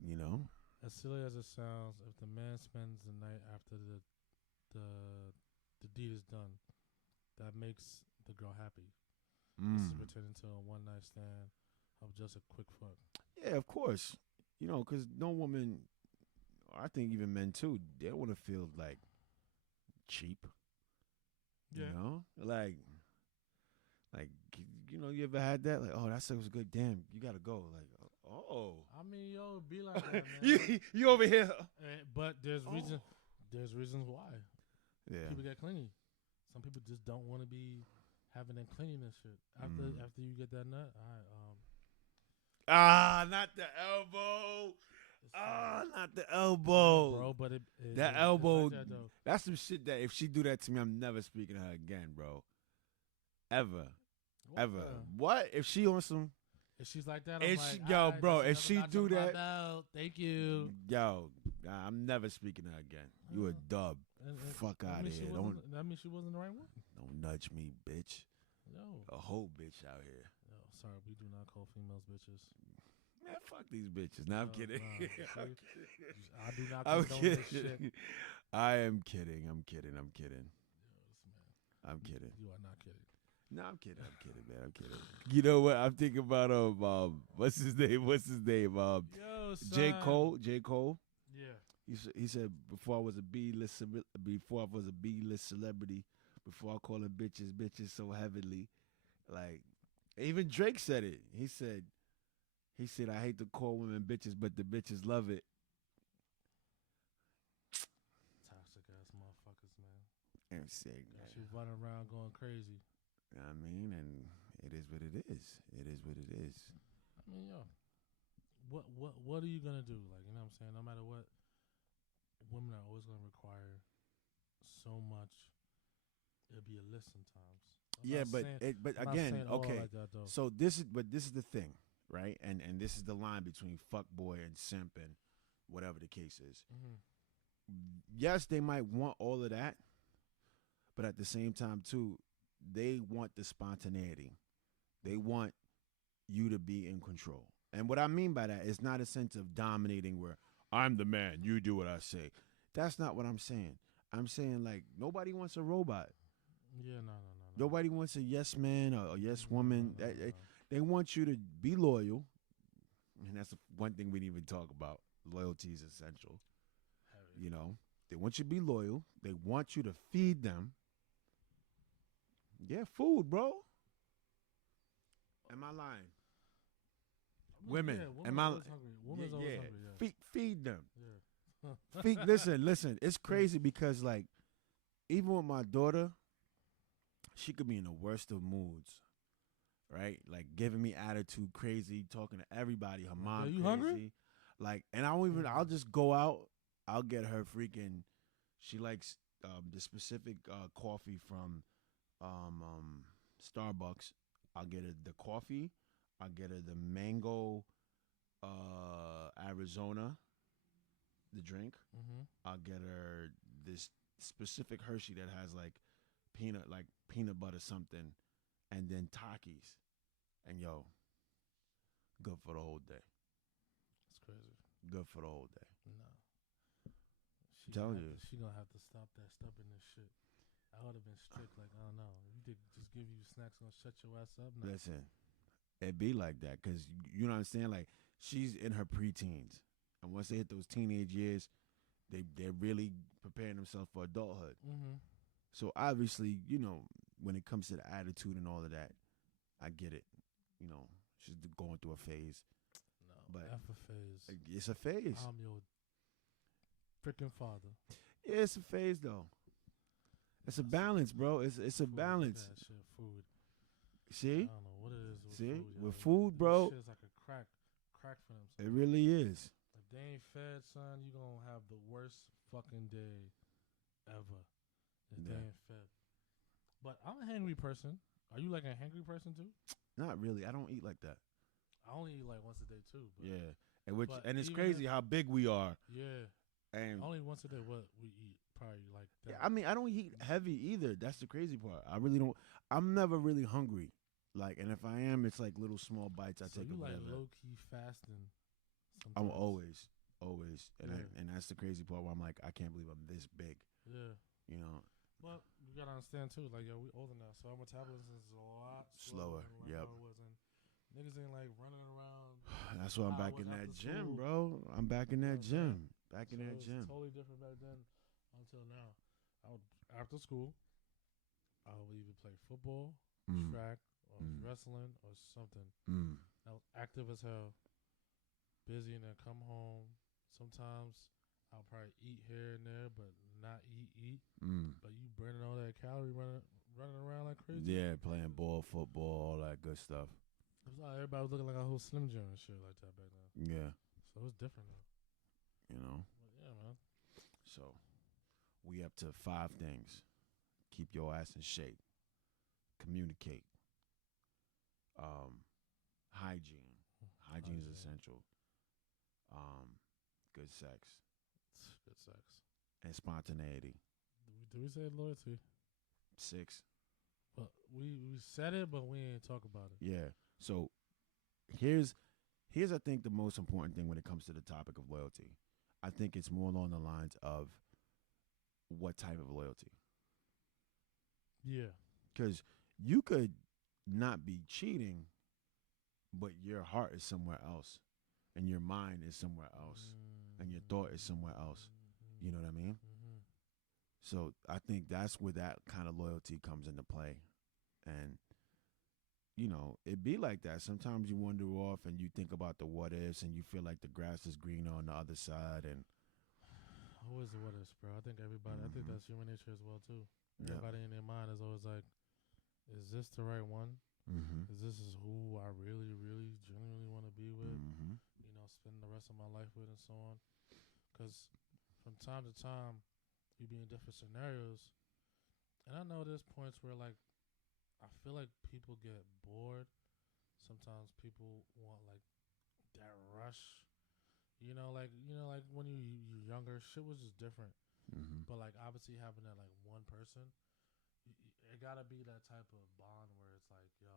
You know? As silly as it sounds, if the man spends the night after the deed is done, that makes the girl happy. This is returning to a one-night stand of just a quick fuck. Yeah, of course. You know, because no woman, I think even men too, they don't want to feel like cheap. Yeah. You know? Like, you ever had that? Like, oh, that sex was good. Damn, you got to go. Like, oh. I mean, yo, it'd be like that, man. you over here. But there's reasons why. Yeah. People get clingy. Some people just don't want to be having that cleanliness shit. After you get that nut, not the elbow. Not the elbow. bro. But that it's elbow. like that, though. That's some shit that if she do that to me, I'm never speaking to her again, bro. Ever. What? If she on some. If she's like that, If I'm she, like, yo, alright, bro, that's if she another do notch on my that, belt. Thank you. yo, I'm never speaking to her again. You a dub. And Fuck out of here. That means she wasn't the right one. Don't nudge me, bitch. No. A whole bitch out here. Yo, sorry, we do not call females bitches. Man, fuck these bitches. No, I'm kidding. Nah, I do not I'm condone kidding. this shit. I am kidding. I'm kidding. Yo, this man. I'm kidding. You are not kidding. No, I'm kidding, man. I'm kidding. You know what? I'm thinking about what's his name? Yo, son. J. Cole. Yeah. He said before I was a B-list celebrity, before I call them bitches so heavily, like even Drake said it. He said I hate to call women bitches, but the bitches love it. Toxic ass motherfuckers, man. I'm sick, man. She running around going crazy. I mean, and it is what it is. It is what it is. I mean, yo, what are you gonna do? Like, you know what I'm saying? No matter what, women are always gonna require so much. It'll be a list sometimes. But again, okay. Like that, so this is the thing, right? And this is the line between fuckboy and simp and whatever the case is. Mm-hmm. Yes, they might want all of that, but at the same time too, they want the spontaneity. They want you to be in control. And what I mean by that is not a sense of dominating where I'm the man, you do what I say. That's not what I'm saying. I'm saying like nobody wants a robot. Yeah, no. Nobody wants a yes man or a yes woman. No. They want you to be loyal. And that's one thing we didn't even talk about. Loyalty is essential. You know, they want you to be loyal. They want you to feed them. Yeah, food, bro. Am I lying? Women. Am I? Women's always hungry. Yeah. Feed them. Yeah. Listen. It's crazy because like, even with my daughter, she could be in the worst of moods, right? Like giving me attitude, crazy, talking to everybody. Her mom, are you crazy. Hungry? Like, and I'll just go out. I'll get her freaking. She likes the specific coffee from Starbucks. I'll get her the coffee. I'll get her the mango Arizona, the drink. Mm-hmm. I'll get her this specific Hershey that has like peanut butter something, and then Takis. And yo, good for the whole day. It's crazy. Good for the whole day. No. She gonna have to stop that stubbornness shit. I would have been strict, like, I don't know. If you did just give you snacks, gonna shut your ass up. No. Listen, it be like that because you know what I'm saying. Like she's in her preteens, and once they hit those teenage years, they're really preparing themselves for adulthood. Mm-hmm. So obviously, you know, when it comes to the attitude and all of that, I get it. You know, she's going through a phase. No, but F a phase. It's a phase. I'm your freaking father. Yeah, it's a phase though. It's a balance, bro. It's a balance. That shit, food. See? I don't know what it is with See? food. With food, bro. Shit's like a crack for them. It really is. If they ain't fed, son, you gonna have the worst fucking day ever. If they ain't fed. But I'm a hangry person. Are you like a hangry person too? Not really. I don't eat like that. I only eat like once a day too. But Yeah. And it's crazy how big we are. Yeah. And only once a day what we eat. Probably like that. Yeah, I mean, I don't eat heavy either. That's the crazy part. I really don't. I'm never really hungry. Like, and if I am, it's like little small bites I take. You like whatever. low key fasting. Sometimes. I'm always, and that's the crazy part where I'm like, I can't believe I'm this big. Yeah. You know. But you gotta understand too, like yo, we older now, so our metabolism is a lot slower. Yep. Niggas ain't like running around. That's why I'm back in that gym, bro. I'm back in that gym. Back in that gym. Totally different back then until now. After school, I would either play football, track, or wrestling, or something. I was active as hell, busy, and then come home. Sometimes I'll probably eat here and there, but not eat. Mm. But you burning all that calorie running around like crazy. Yeah, playing ball, football, all that good stuff. It was like everybody was looking like a whole Slim Jim and shit like that back then. Yeah. So it's different now. You know? But yeah, man. So we up to 5 things. Keep your ass in shape. Communicate. Hygiene. Hygiene is essential. Good sex. Good sex. And spontaneity. Do we say loyalty? 6. But we said it, but we ain't talk about it. Yeah. So here's I think the most important thing when it comes to the topic of loyalty. I think it's more along the lines of what type of loyalty. Yeah. Because you could not be cheating, but your heart is somewhere else, and your mind is somewhere else, and your thought is somewhere else. You know what I mean? Mm-hmm. So I think that's where that kind of loyalty comes into play. And, you know, it be like that. Sometimes you wander off and you think about the what ifs and you feel like the grass is greener on the other side. And always the what ifs, bro. I think everybody, I think that's human nature as well, too. Yep. Everybody in their mind is always like, is this the right one? Mm-hmm. Is this who I really, really, genuinely want to be with? Mm-hmm. You know, spend the rest of my life with and so on. Because from time to time, you be in different scenarios. And I know there's points where, like, I feel like people get bored. Sometimes people want, like, that rush. Like when you're younger, shit was just different. Mm-hmm. But, like, obviously having that, like, one person, it gotta be that type of bond where it's like, yo,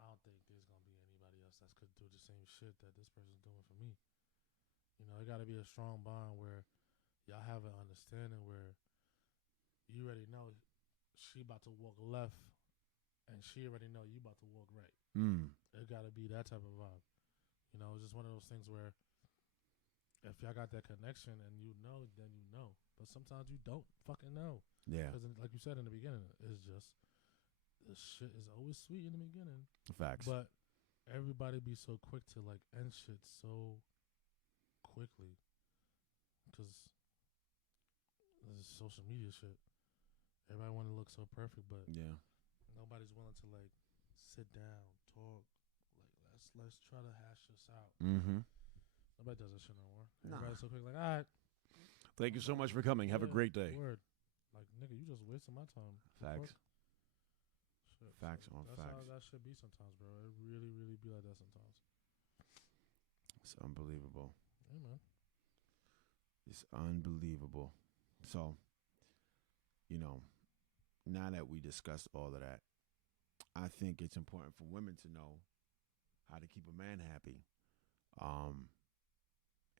I don't think there's gonna be anybody else that could do the same shit that this person's doing for me. It gotta be a strong bond where y'all have an understanding where you already know she about to walk left and she already know you about to walk right. It gotta be that type of vibe. It's just one of those things where if y'all got that connection and you know, then you know. But sometimes you don't fucking know. Yeah. Because like you said in the beginning, it's just, the shit is always sweet in the beginning. Facts. But everybody be so quick to, like, end shit so quickly. Because this is social media shit. Everybody want to look so perfect, but yeah, nobody's willing to, like, sit down, talk. Like, let's try to hash this out. Mm-hmm. Nobody does that shit no more. Nah. Everybody's so quick, like, all right. Thank you so much for coming. Have a great day. Word. Like, nigga, you just wasting my time. Facts. Shit, Facts so on that's facts. how that should be sometimes, bro. It really, really be like that sometimes. It's unbelievable. Yeah, man. It's unbelievable. So, now that we discussed all of that, I think it's important for women to know how to keep a man happy.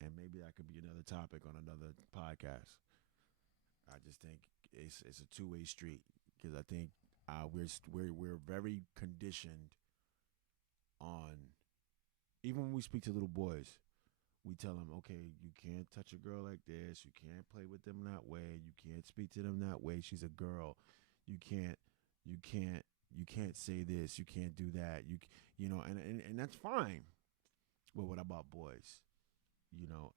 And maybe that could be another topic on another podcast. I just think it's a two-way street because I think we're very conditioned on, even when we speak to little boys, we tell them, okay, you can't touch a girl like this, you can't play with them that way, you can't speak to them that way, she's a girl, you can't say this, you can't do that, and that's fine. But what about boys?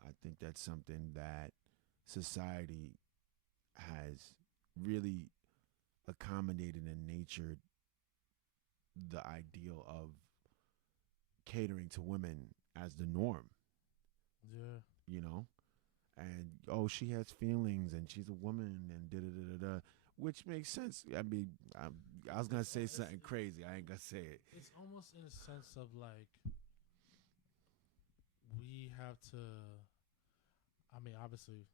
I think that's something that society has really accommodated and natured the ideal of catering to women as the norm. Yeah. And she has feelings and she's a woman and da-da-da-da-da, which makes sense. I mean, I was going to say something crazy. I ain't going to say it. It's almost in a sense of like, we have to, obviously,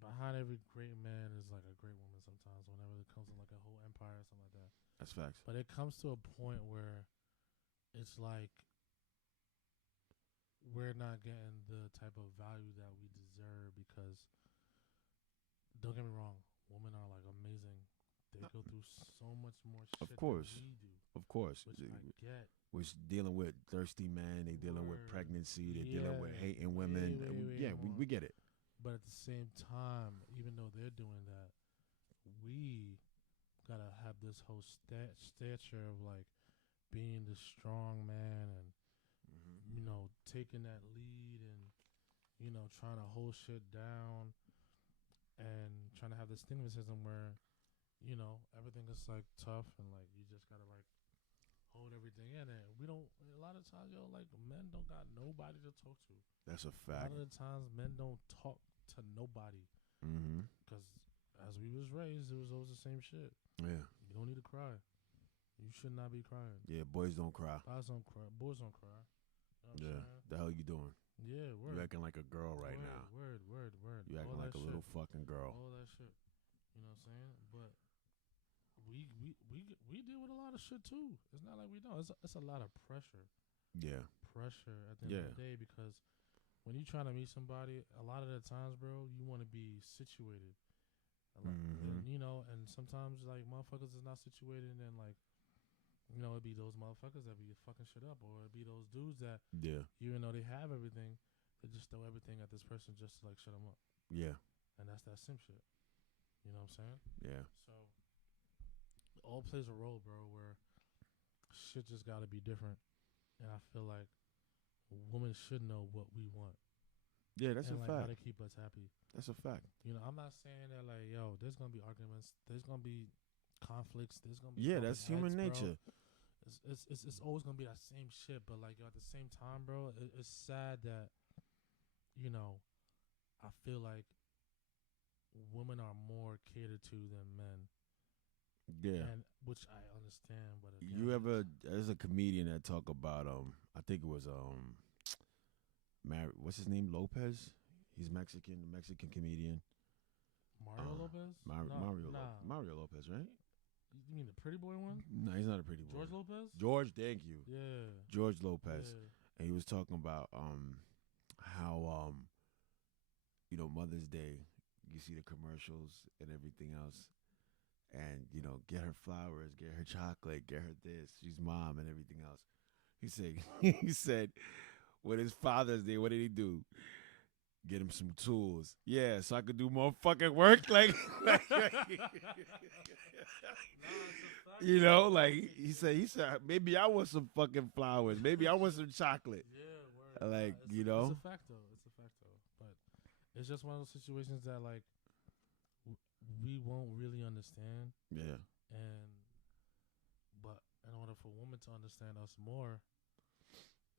behind every great man is like a great woman sometimes, whenever it comes to like a whole empire or something like that. That's facts. But it comes to a point where it's like we're not getting the type of value that we deserve because, don't get me wrong, women are like amazing. They go through so much more shit of course. than we do. Of course. Which I get. We're dealing with thirsty men. They dealing with pregnancy. They dealing with hating women. We get it. But at the same time, even though they're doing that, we gotta have this whole stature of like being the strong man and taking that lead and trying to hold shit down and trying to have this stigmatism where, everything is like tough and like you just gotta like hold everything in. And we don't. A lot of times, like men don't got nobody to talk to. That's a A fact. lot of the times, men don't talk to nobody Mm-hmm. because as we was raised, it was always the same shit. Yeah. You don't need to cry. You should not be crying. Yeah, boys don't cry. Guys don't cry. Boys don't cry. You know what I'm saying? The hell you doing? Yeah, You acting like a girl right word, now. Word. You acting All like that a little shit. fucking girl. All that shit. You know what I'm saying? But we deal with a lot of shit too. It's not like we don't. It's a lot of pressure. Yeah. Pressure at the end of the day, because when you trying to meet somebody, a lot of the times, bro, you want to be situated. Mm-hmm. And sometimes like motherfuckers is not situated, and then like, it'd be those motherfuckers that be fucking shit up, or it'd be those dudes that, even though they have everything, they just throw everything at this person just to like shut them up. Yeah. And that's that simp shit. You know what I'm saying? Yeah. So it all plays a role, bro, where shit just gotta be different. And I feel like women should know what we want. Yeah, that's and a like fact. How to keep us happy. That's a fact. I'm not saying that like, yo, there's gonna be arguments, there's gonna be conflicts, there's gonna be that's human nature. It's always gonna be that same shit. But like at the same time, bro, it's sad that I feel like women are more catered to than men. Yeah. And which I understand, but again, there's a comedian that talk about I think it was what's his name, Lopez? He's Mexican, the Mexican comedian. Mario Lopez? Mario Lopez, right? You mean the pretty boy one? No, he's not a pretty boy. George Lopez? George, thank you. Yeah. George Lopez. Yeah. And he was talking about how Mother's Day, you see the commercials and everything else. And, get her flowers, get her chocolate, get her this, she's mom and everything else. He said, when his Father's Day, what did he do? Get him some tools. Yeah, so I could do more fucking work. Like, he said, maybe I want some fucking flowers. Maybe I want some chocolate. Yeah, word. Like, It's a fact, though. But it's just one of those situations that, like, we won't really understand. Yeah. But in order for women to understand us more,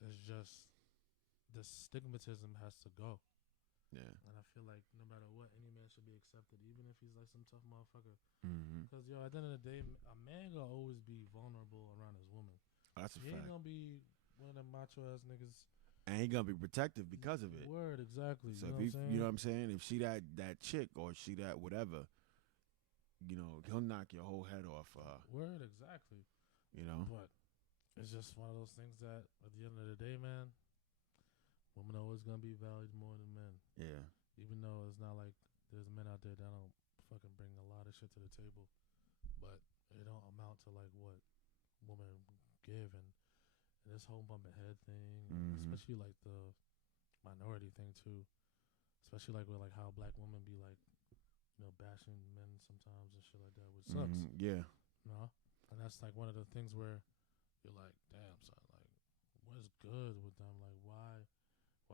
it's just the stigmatism has to go. Yeah. And I feel like no matter what, any man should be accepted, even if he's like some tough motherfucker. Mm-hmm. Because, at the end of the day, a man gonna always be vulnerable around his woman. That's a fact. He ain't gonna be one of them macho ass niggas. And he gonna be protective because of it. Word, exactly. So you know what I'm saying? If she that chick or she that whatever, he'll knock your whole head off. Word, exactly. But it's just one of those things that at the end of the day, man, women are always gonna be valued more than men. Yeah. Even though it's not like there's men out there that don't fucking bring a lot of shit to the table, but it don't amount to like what women give, and this whole bumping head thing, especially like the minority thing too, especially like with like how black women be like, bashing men sometimes and shit like that, which sucks. Yeah. And that's like one of the things where you're like, damn son, like what's good with them? Like why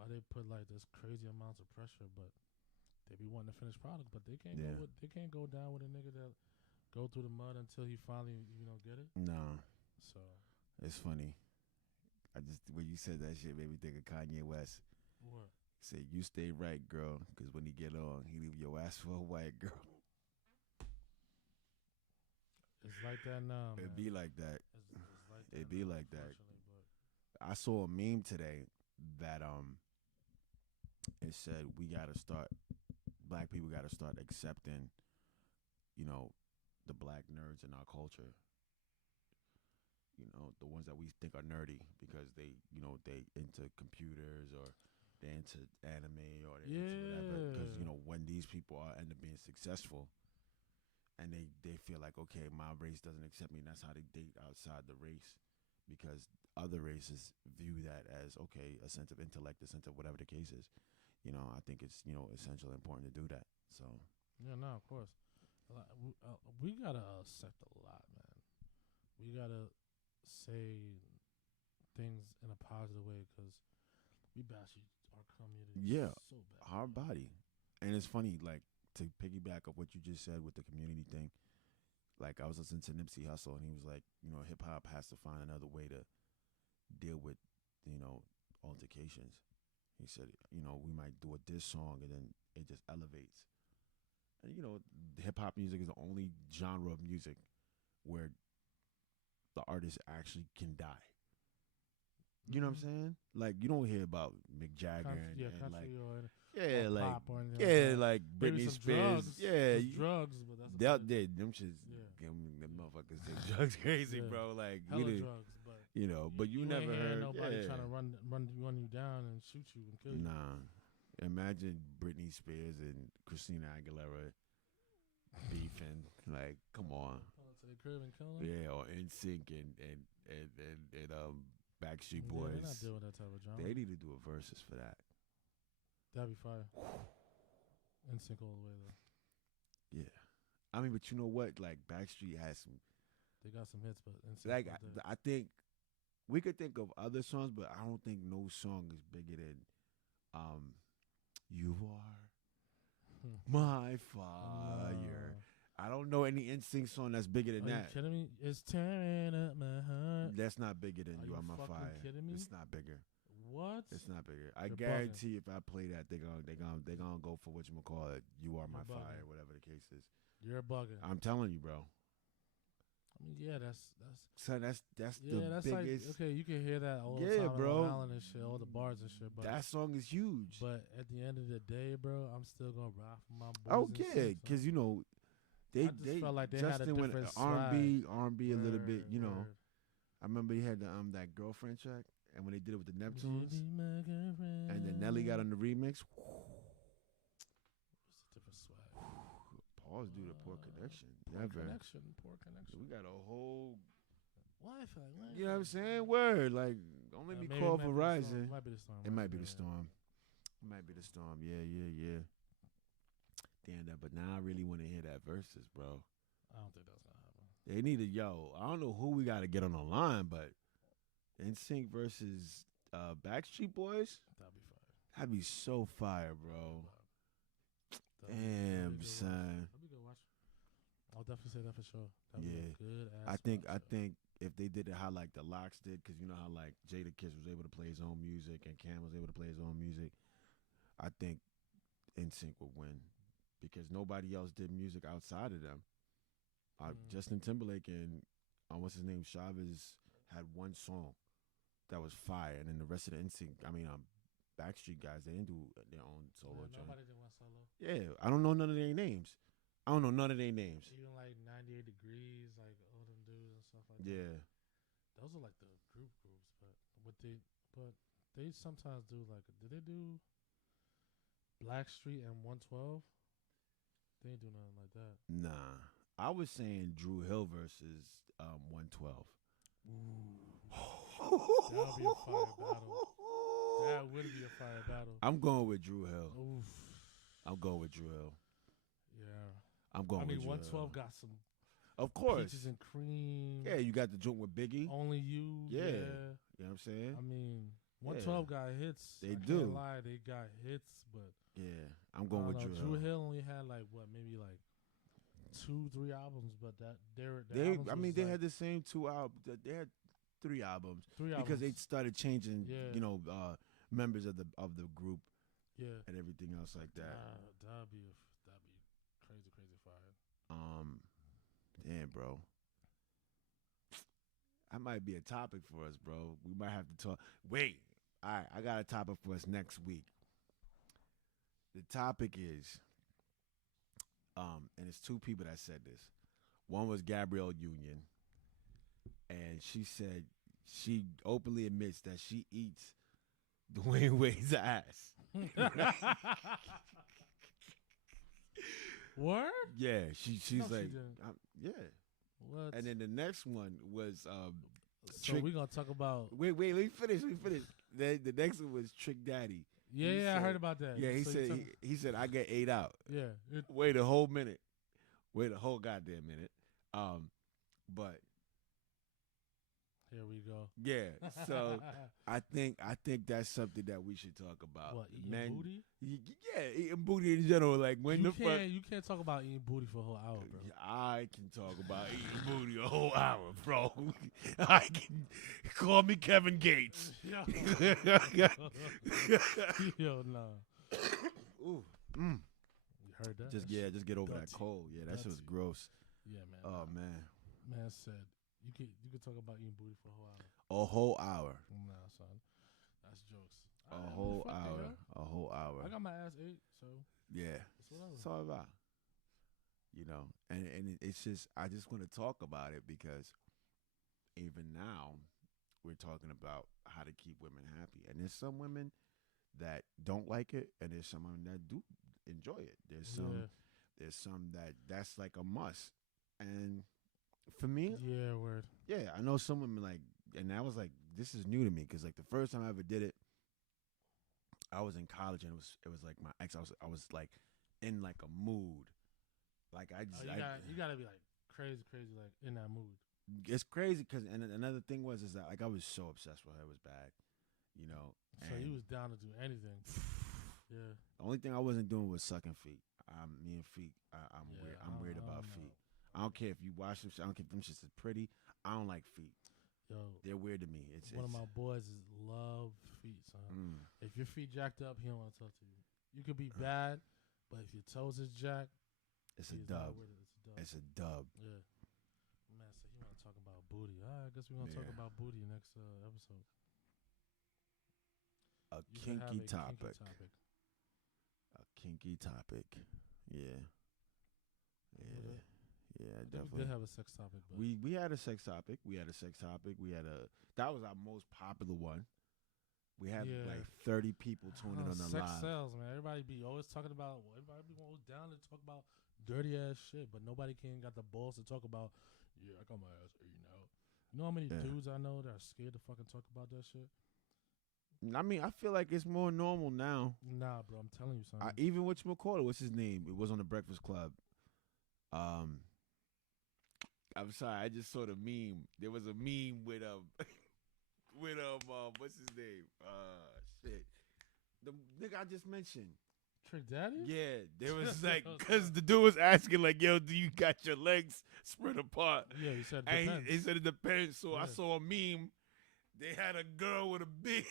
they put like this crazy amounts of pressure, but they be wanting to finish product, but they can't go down with a nigga that go through the mud until he finally get it. No. So it's funny. When you said that shit made me think of Kanye West. What? Say, you stay right, girl, because when he get on, he leave your ass for a white girl. It's like that now, man. It be like that. It's like that. It be like that. I saw a meme today that it said black people gotta start accepting, the black nerds in our culture. The ones that we think are nerdy because they into computers or they into anime or they into whatever. Because when these people end up being successful, and they feel like, okay, my race doesn't accept me, and that's how they date outside the race, because other races view that as, okay, a sense of intellect, a sense of whatever the case is. I think it's essential and important to do that. So yeah, no, of course, we gotta accept a lot, man. We gotta say things in a positive way, because we bash our community. Yeah, So bad. hard body. And it's funny, like, to piggyback up what you just said with the community thing. Like, I was listening to Nipsey Hussle, and he was like, hip hop has to find another way to deal with, altercations. He said, we might do a diss song, and then it just elevates. And hip hop music is the only genre of music where the artist actually can die. You know what I'm saying? Like, you don't hear about Mick Jagger and like, yeah, like, pop or anything yeah, like, like maybe Britney some Spears, drugs, yeah, drugs, but that's they about it. did them shits. Yeah. Them motherfuckers take drugs crazy, Yeah. bro. Like, Hella we did, drugs, but but you never ain't heard nobody yeah. trying to run you down and shoot you and kill you. Nah, imagine Britney Spears and Christina Aguilera beefing. Like, come on. Pull to the crib and kill them. Yeah, or NSYNC and Backstreet Boys. They're not doing that type of drama. They need to do a versus for that. That'd be fire. NSYNC all the way though. Yeah, I mean, but you know what? Like, Backstreet has some. They got some hits, but NSYNC. Like, I think we could think of other songs, but I don't think no song is bigger than "You Are My Fire." I don't know any NSYNC song that's bigger than that. Are you kidding me? It's tearing up my heart. That's not bigger than "You Are My fucking Fire." Kidding me? It's not bigger. What? It's not bigger. I You're guarantee if I play that, they're gonna go for whatchamacallit, "You Are My You're bugging. Fire," whatever the case is. You're bugging. I'm telling you, bro. I mean, yeah, that's So that's yeah, the that's biggest. like, okay, you can hear that all the Yeah, time bro. on Island and shit, all the bars and shit, but That song is huge. but at the end of the day, bro, I'm still gonna rock for my boys. Oh and yeah, shit, because I just felt like they had a Justin went different R&B a little Word, bit. word. I remember he had the that girlfriend track, and when they did it with the Neptunes, and then Nelly got on the remix. It's a different swag. Pause due to poor connection. Poor Never. poor connection. We got a whole. Wi-Fi. You know what I'm saying? Word. Like, don't let me call Verizon. It might be the storm. It might be the storm. It might be the storm. Yeah. Damn that. But now I really want to hear that verses, bro. I don't think that's gonna happen. They need to, I don't know who we got to get on the line, but NSYNC versus Backstreet Boys. That'd be fire. That'd be so fire, bro. Damn, son. That'd be good watch. I'll definitely say that for sure. That'd Yeah. be a good ass. I think if they did it how like the Locks did, because you know how like Jada Kiss was able to play his own music and Cam was able to play his own music, I think NSYNC would win because nobody else did music outside of them. Justin Timberlake and what's his name, Chavez had one song that was fire, and then the rest of the Backstreet guys, they didn't do their own solo joint. Nobody did one solo. Yeah, I don't know none of their names. Even like 98 Degrees, like all them dudes and stuff like that. Yeah. Those are like the groups, but they sometimes do like, did they do Blackstreet and 112? They ain't do nothing like that. Nah. I was saying Drew Hill versus 112. That would be a fire battle. That would be a fire battle. I'm going with Drew Hill. Oof. I'm going with Drew Hill. Yeah. I'm going with Drew 112 Hill. got some Of course. peaches and cream. Yeah, you got the joint with Biggie. Only You. Yeah. Yeah. You know what I'm saying? 112 got hits. They I do. Can't lie, they got hits, but Yeah, I'm going with Drew Hill. Drew Hill only had like maybe like 2-3 albums, but they had the same 2 albums. They had 3 albums. Because they started changing, members of the group, and everything else like that. That'd be crazy fire. Damn, bro. That might be a topic for us, bro. We might have to talk. Wait, all right, I got a topic for us next week. The topic is, and it's 2 people that said this. One was Gabrielle Union, and she said she openly admits that she eats Dwayne Wade's ass. Word? Yeah, she's like, yeah. What? And then the next one was so we're gonna talk about. Wait, let me finish. The next one was Trick Daddy. Yeah, I heard about that. Yeah, he said I get 8 out. Yeah. Wait a whole minute. Wait a whole goddamn minute. But Here we go. Yeah. So I think that's something that we should talk about. What, eating booty? Yeah, eating booty in general. Like when you can't talk about eating booty for a whole hour, bro. I can talk about eating booty a whole hour, bro. I can call me Kevin Gates. Yo, no. Ooh. You heard that? Just get over that cold. Yeah, that shit was gross. Yeah, man. Oh man. Man said you could talk about eating booty for a whole hour. A whole hour. Nah, son. That's jokes. A whole hour. A whole hour. I got my ass ate, so yeah. It's all about. You know, and it's just I just want to talk about it because even now we're talking about how to keep women happy, and there's some women that don't like it, and there's some women that do enjoy it. There's some that's like a must, and for me, yeah, I know some women like, and I was like, this is new to me because like the first time I ever did it, I was in college, and it was like my ex. I was like in like a mood, like you gotta be like crazy like in that mood. It's crazy because and another thing is that like I was so obsessed with her, it was bad, you know. So you was down to do anything. Yeah. The only thing I wasn't doing was sucking feet. Me and feet. I'm weird. I'm weird about feet. I don't care if you wash them. I don't care if them shits is pretty. I don't like feet. Yo, they're weird to me. It's one of my boys love feet, son. If your feet jacked up, he don't want to talk to you. You could be bad, but if your toes is jacked, it's a dub. It's a dub. Yeah. Man said he want to talk about booty. All right, I guess we're gonna talk about booty next episode. A kinky topic. A kinky topic. Yeah. Yeah, definitely. We did have a sex topic. But we had a sex topic. That was our most popular one. We had like 30 people tuning in on the sex live. Sells, man. Everybody be always talking about. Everybody be always down to talk about dirty ass shit, but nobody got the balls to talk about. Yeah, I got my ass eaten out. You know how many dudes I know that are scared to fucking talk about that shit? I mean, I feel like it's more normal now. Nah, bro, I'm telling you something. Even with McCall, what's his name? It was on the Breakfast Club. I'm sorry, I just saw the meme. There was a meme with what's his name? Shit, the nigga I just mentioned. Trick Daddy? Yeah, there was like, cause the dude was asking like, "Yo, do you got your legs spread apart?" Yeah, he said it depends. He said it depends. So I saw a meme. They had a girl with a beard.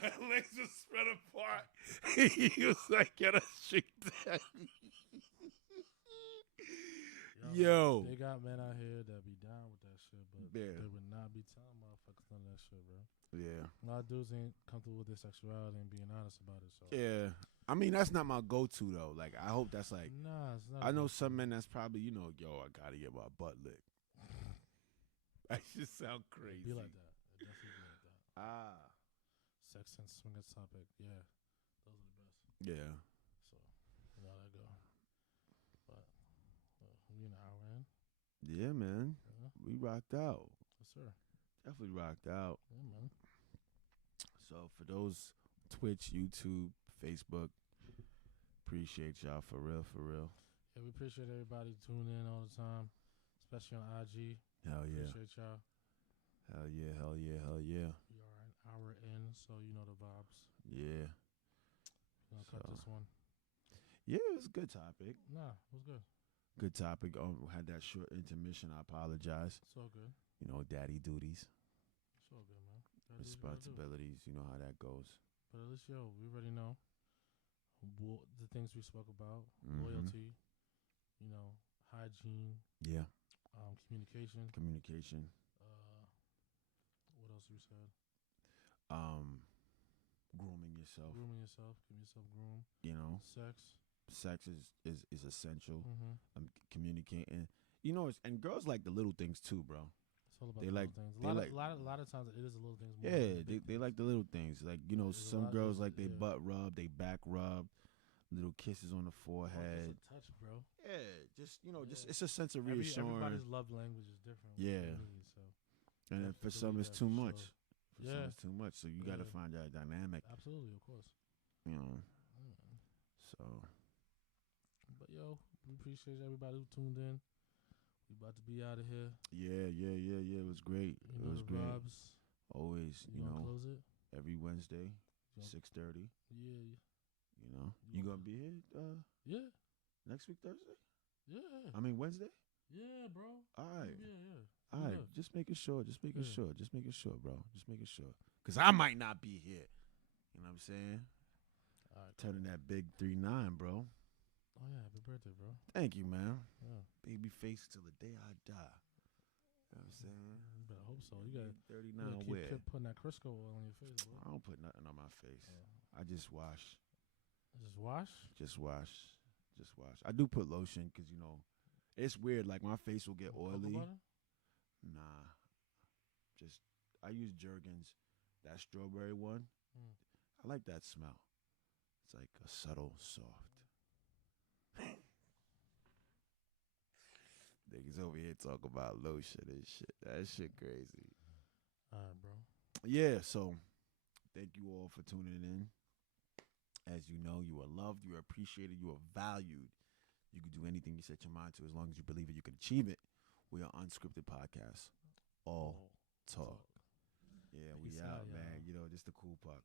Her legs were spread apart. He was like, "Get a Trick Daddy." Yo, they got men out here that be down with that shit, but they would not be telling motherfuckers none of that shit, bro. Yeah, a lot of dudes ain't comfortable with their sexuality and being honest about it. So yeah, I mean that's not my go-to though. Like I hope that's like, nah, it's not. I know some men that's probably yo, I gotta get my butt licked. That just sound crazy. It be like that. It definitely be like that. Sex and swingers topic, yeah, those are the best. Yeah. So you know how that go. We an hour in. Yeah, man. Yeah. We rocked out. Yes, sir. Definitely rocked out. Yeah, man. So for those Twitch, YouTube, Facebook, appreciate y'all for real, for real. Yeah, we appreciate everybody tuning in all the time, especially on IG. Hell yeah. Appreciate y'all. Hell yeah, hell yeah, hell yeah. We are an hour in, so you know the vibes. Yeah. You want to cut this one? Yeah, it was a good topic. Nah, it was good. Good topic. Had that short intermission. I apologize. It's all good. You know, daddy duties. It's all good, man. Responsibilities. You know how that goes. But at least, we already know the things we spoke about. Mm-hmm. Loyalty, hygiene. Yeah. Communication. What else you said? Grooming yourself. Getting yourself groomed. You know. Sex is essential. Communicating, and girls like the little things too, bro. It's all about the little things. A lot of times it is the little things. More they like the little things. Like some girls like they butt rub, they back rub, little kisses on the forehead. Just a touch, bro. Yeah, just it's a sense of reassurance. Everybody's love language is different. Yeah, and then for some it's too much. For some it's too much. So you got to find that dynamic. Absolutely, of course. So. But we appreciate everybody who tuned in. We We about to be out of here. Yeah. It was great. You It know was the great. vibes. Always, You gonna close it? every Wednesday, You gonna- 6:30. Yeah. You gonna be here Yeah. next week Thursday? Yeah. I mean Wednesday. Yeah, bro. All right. Yeah. All right, Yeah. just making sure, Yeah. just making sure, bro, just making sure, cause I might not be here. You know what I'm saying? All right. Turning that big 3-9, bro. Oh yeah, happy birthday, bro. Thank you, man. Yeah. Baby face till the day I die. You know what I'm saying? You better hope so. You gotta 39 keep wear. putting that Crisco oil on your face, bro. I don't put nothing on my face. I just wash. Just wash. Just wash. I do put lotion because it's weird. Like my face will get Cocoa oily. butter? Nah, just I use Jergens, that strawberry one. I like that smell. It's like a subtle soft. Niggas over here talk about lotion and shit. That shit crazy. All right, bro. Yeah, so thank you all for tuning in. As you know, you are loved, you are appreciated, you are valued. You can do anything you set your mind to as long as you believe it, you can achieve it. We are Unscripted Podcast. All talk. Yeah, we Peace out, out, man. y'all. Just the cool part.